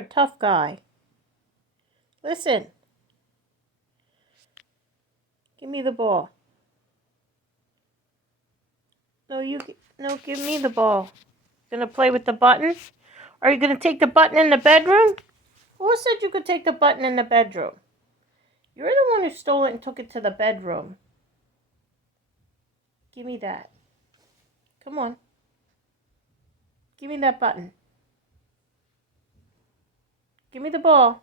a tough guy. Listen. Give me the ball. No, give me the ball. Gonna play with the button? Are you gonna take the button in the bedroom? Who said you could take the button in the bedroom? You're the one who stole it and took it to the bedroom. Give me that. Come on. Give me that button. Give me the ball.